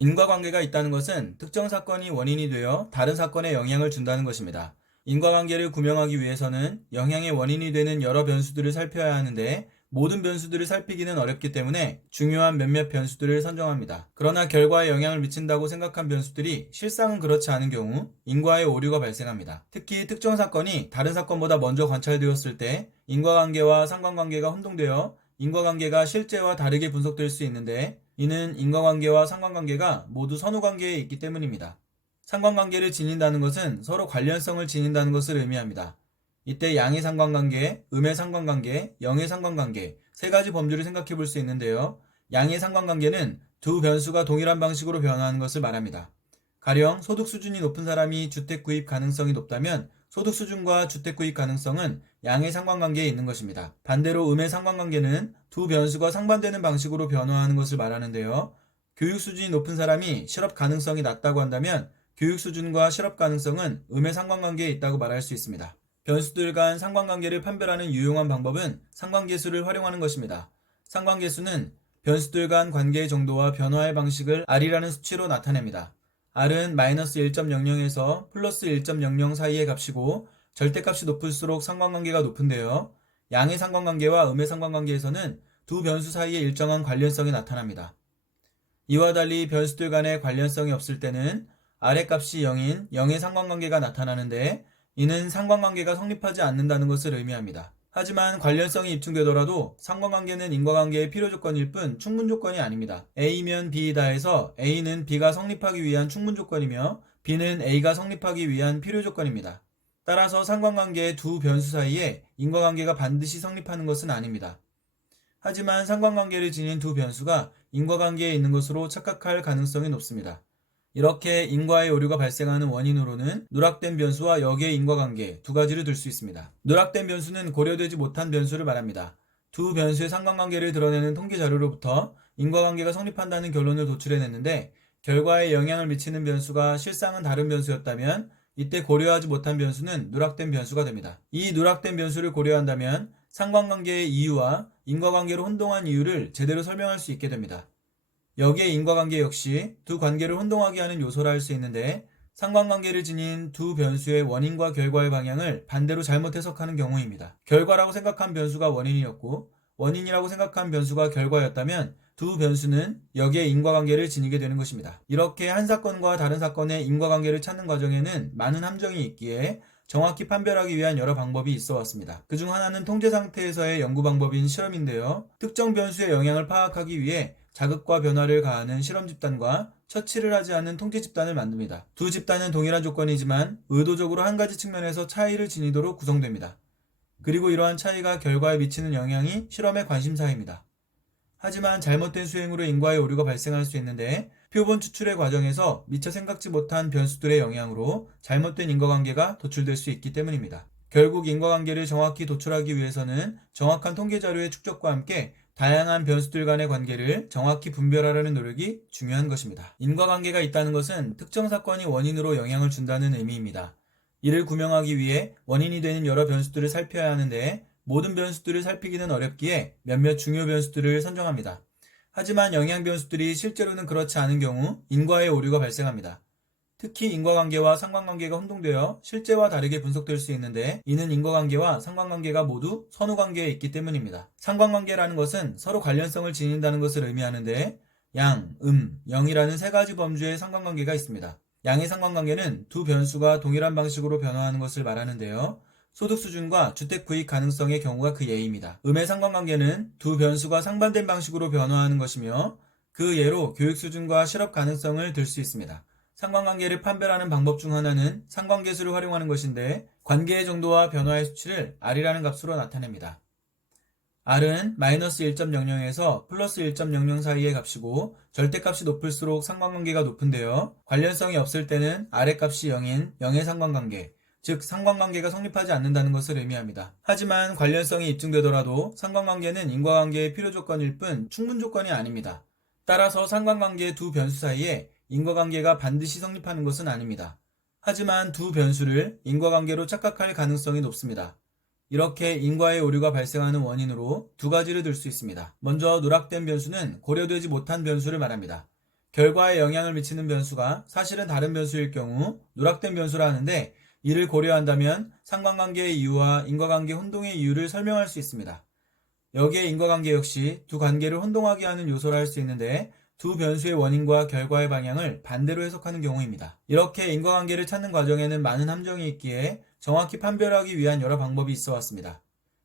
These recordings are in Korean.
인과관계가 있다는 것은 특정 사건이 원인이 되어 다른 사건에 영향을 준다는 것입니다. 인과관계를 구명하기 위해서는 영향의 원인이 되는 여러 변수들을 살펴야 하는데 모든 변수들을 살피기는 어렵기 때문에 중요한 몇몇 변수들을 선정합니다. 그러나 결과에 영향을 미친다고 생각한 변수들이 실상은 그렇지 않은 경우 인과의 오류가 발생합니다. 특히 특정 사건이 다른 사건보다 먼저 관찰되었을 때 인과관계와 상관관계가 혼동되어 인과관계가 실제와 다르게 분석될 수 있는데 이는 인과관계와 상관관계가 모두 선후관계에 있기 때문입니다. 상관관계를 지닌다는 것은 서로 관련성을 지닌다는 것을 의미합니다. 이때 양의 상관관계, 음의 상관관계, 영의 상관관계 세 가지 범주를 생각해 볼 수 있는데요. 양의 상관관계는 두 변수가 동일한 방식으로 변화하는 것을 말합니다. 가령 소득 수준이 높은 사람이 주택 구입 가능성이 높다면 소득 수준과 주택 구입 가능성은 양의 상관관계에 있는 것입니다. 반대로 음의 상관관계는 두 변수가 상반되는 방식으로 변화하는 것을 말하는데요. 교육 수준이 높은 사람이 실업 가능성이 낮다고 한다면 교육 수준과 실업 가능성은 음의 상관관계에 있다고 말할 수 있습니다. 변수들 간 상관관계를 판별하는 유용한 방법은 상관계수를 활용하는 것입니다. 상관계수는 변수들 간 관계의 정도와 변화의 방식을 R이라는 수치로 나타냅니다. R은 마이너스 1.00에서 플러스 1.00 사이의 값이고 절대값이 높을수록 상관관계가 높은데요. 양의 상관관계와 음의 상관관계에서는 두 변수 사이에 일정한 관련성이 나타납니다. 이와 달리 변수들 간의 관련성이 없을 때는 R의 값이 0인 0의 상관관계가 나타나는데 이는 상관관계가 성립하지 않는다는 것을 의미합니다. 하지만 관련성이 입증되더라도 상관관계는 인과관계의 필요 조건일 뿐 충분 조건이 아닙니다. A면 B이다 해서 A는 B가 성립하기 위한 충분 조건이며 B는 A가 성립하기 위한 필요 조건입니다. 따라서 상관관계의 두 변수 사이에 인과관계가 반드시 성립하는 것은 아닙니다. 하지만 상관관계를 지닌 두 변수가 인과관계에 있는 것으로 착각할 가능성이 높습니다. 이렇게 인과의 오류가 발생하는 원인으로는 누락된 변수와 역의 인과관계 두 가지를 들 수 있습니다. 누락된 변수는 고려되지 못한 변수를 말합니다. 두 변수의 상관관계를 드러내는 통계 자료로부터 인과관계가 성립한다는 결론을 도출해냈는데 결과에 영향을 미치는 변수가 실상은 다른 변수였다면 이때 고려하지 못한 변수는 누락된 변수가 됩니다. 이 누락된 변수를 고려한다면 상관관계의 이유와 인과관계로 혼동한 이유를 제대로 설명할 수 있게 됩니다. 역의 인과관계 역시 두 관계를 혼동하게 하는 요소라 할 수 있는데 상관관계를 지닌 두 변수의 원인과 결과의 방향을 반대로 잘못 해석하는 경우입니다. 결과라고 생각한 변수가 원인이었고 원인이라고 생각한 변수가 결과였다면 두 변수는 역의 인과관계를 지니게 되는 것입니다. 이렇게 한 사건과 다른 사건의 인과관계를 찾는 과정에는 많은 함정이 있기에 정확히 판별하기 위한 여러 방법이 있어 왔습니다. 그중 하나는 통제 상태에서의 연구 방법인 실험인데요. 특정 변수의 영향을 파악하기 위해 자극과 변화를 가하는 실험 집단과 처치를 하지 않는 통제 집단을 만듭니다. 두 집단은 동일한 조건이지만 의도적으로 한 가지 측면에서 차이를 지니도록 구성됩니다. 그리고 이러한 차이가 결과에 미치는 영향이 실험의 관심사입니다. 하지만 잘못된 수행으로 인과의 오류가 발생할 수 있는데 표본 추출의 과정에서 미처 생각지 못한 변수들의 영향으로 잘못된 인과관계가 도출될 수 있기 때문입니다. 결국 인과관계를 정확히 도출하기 위해서는 정확한 통계 자료의 축적과 함께 다양한 변수들 간의 관계를 정확히 분별하려는 노력이 중요한 것입니다. 인과관계가 있다는 것은 특정 사건이 원인으로 영향을 준다는 의미입니다. 이를 구명하기 위해 원인이 되는 여러 변수들을 살펴야 하는데 모든 변수들을 살피기는 어렵기에 몇몇 중요 변수들을 선정합니다. 하지만 영향 변수들이 실제로는 그렇지 않은 경우 인과의 오류가 발생합니다. 특히 인과관계와 상관관계가 혼동되어 실제와 다르게 분석될 수 있는데 이는 인과관계와 상관관계가 모두 선후관계에 있기 때문입니다. 상관관계라는 것은 서로 관련성을 지닌다는 것을 의미하는데 양, 영이라는 세 가지 범주의 상관관계가 있습니다. 양의 상관관계는 두 변수가 동일한 방식으로 변화하는 것을 말하는데요. 소득 수준과 주택 구입 가능성의 경우가 그 예입니다. 음의 상관관계는 두 변수가 상반된 방식으로 변화하는 것이며 그 예로 교육 수준과 실업 가능성을 들 수 있습니다. 상관관계를 판별하는 방법 중 하나는 상관계수를 활용하는 것인데 관계의 정도와 변화의 수치를 R이라는 값으로 나타냅니다. R은 마이너스 1.00에서 플러스 1.00 사이의 값이고 절대값이 높을수록 상관관계가 높은데요. 관련성이 없을 때는 R의 값이 0인 0의 상관관계, 즉 상관관계가 성립하지 않는다는 것을 의미합니다. 하지만 관련성이 입증되더라도 상관관계는 인과관계의 필요 조건일 뿐 충분 조건이 아닙니다. 따라서 상관관계의 두 변수 사이에 인과관계가 반드시 성립하는 것은 아닙니다. 하지만 두 변수를 인과관계로 착각할 가능성이 높습니다. 이렇게 인과의 오류가 발생하는 원인으로 두 가지를 들 수 있습니다. 먼저 누락된 변수는 고려되지 못한 변수를 말합니다. 결과에 영향을 미치는 변수가 사실은 다른 변수일 경우 누락된 변수라 하는데, 이를 고려한다면 상관관계의 이유와 인과관계 혼동의 이유를 설명할 수 있습니다. 여기에 인과관계 역시 두 관계를 혼동하게 하는 요소라 할 수 있는데, 두 변수의 원인과 결과의 방향을 반대로 해석하는 경우입니다. 이렇게 인과관계를 찾는 과정에는 많은 함정이 있기에 정확히 판별하기 위한 여러 방법이 있어 왔습니다.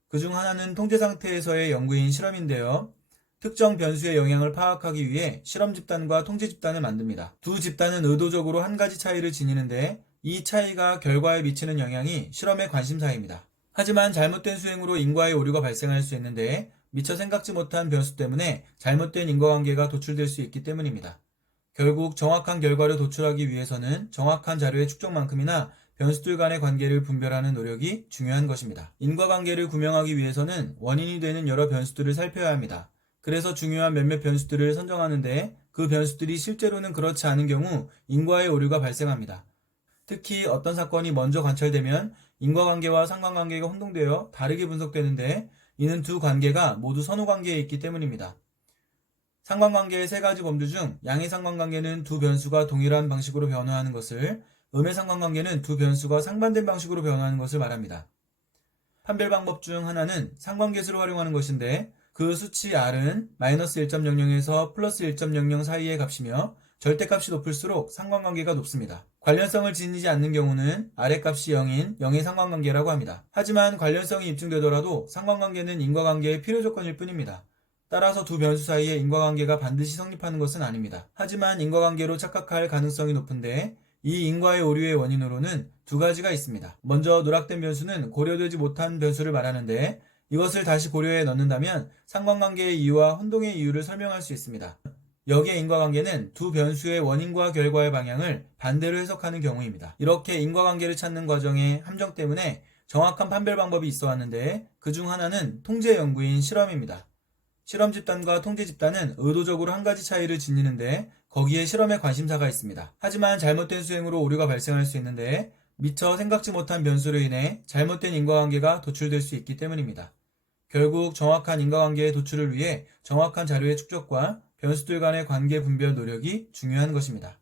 그중 하나는 통제 상태에서의 연구인 실험인데요. 특정 변수의 영향을 파악하기 위해 실험 집단과 통제 집단을 만듭니다. 두 집단은 의도적으로 한 가지 차이를 지니는데, 이 차이가 결과에 미치는 영향이 실험의 관심사입니다. 하지만 잘못된 수행으로 인과의 오류가 발생할 수 있는데, 미처 생각지 못한 변수 때문에 잘못된 인과관계가 도출될 수 있기 때문입니다. 결국 정확한 결과를 도출하기 위해서는 정확한 자료의 축적만큼이나 변수들 간의 관계를 분별하는 노력이 중요한 것입니다. 인과관계를 구명하기 위해서는 원인이 되는 여러 변수들을 살펴야 합니다. 그래서 중요한 몇몇 변수들을 선정하는데, 그 변수들이 실제로는 그렇지 않은 경우 인과의 오류가 발생합니다. 특히 어떤 사건이 먼저 관찰되면 인과관계와 상관관계가 혼동되어 다르게 분석되는데, 이는 두 관계가 모두 선호관계에 있기 때문입니다. 상관관계의 세 가지 범주 중 양의 상관관계는 두 변수가 동일한 방식으로 변화하는 것을, 음의 상관관계는 두 변수가 상반된 방식으로 변화하는 것을 말합니다. 판별 방법 중 하나는 상관계수를 활용하는 것인데, 그 수치 R은 -1.00에서 +1.00 사이의 값이며 절대값이 높을수록 상관관계가 높습니다. 관련성을 지니지 않는 경우는 R의 값이 0인 영의 상관관계라고 합니다. 하지만 관련성이 입증되더라도 상관관계는 인과관계의 필요 조건일 뿐입니다. 따라서 두 변수 사이의 인과관계가 반드시 성립하는 것은 아닙니다. 하지만 인과관계로 착각할 가능성이 높은데, 이 인과의 오류의 원인으로는 두 가지가 있습니다. 먼저 누락된 변수는 고려되지 못한 변수를 말하는데, 이것을 다시 고려해 넣는다면 상관관계의 이유와 혼동의 이유를 설명할 수 있습니다. 여기에 인과관계는 두 변수의 원인과 결과의 방향을 반대로 해석하는 경우입니다. 이렇게 인과관계를 찾는 과정의 함정 때문에 정확한 판별 방법이 있어 왔는데, 그중 하나는 통제 연구인 실험입니다. 실험 집단과 통제 집단은 의도적으로 한 가지 차이를 지니는데, 거기에 실험의 관심사가 있습니다. 하지만 잘못된 수행으로 오류가 발생할 수 있는데, 미처 생각지 못한 변수로 인해 잘못된 인과관계가 도출될 수 있기 때문입니다. 결국 정확한 인과관계의 도출을 위해 정확한 자료의 축적과 변수들 간의 관계 분별 노력이 중요한 것입니다.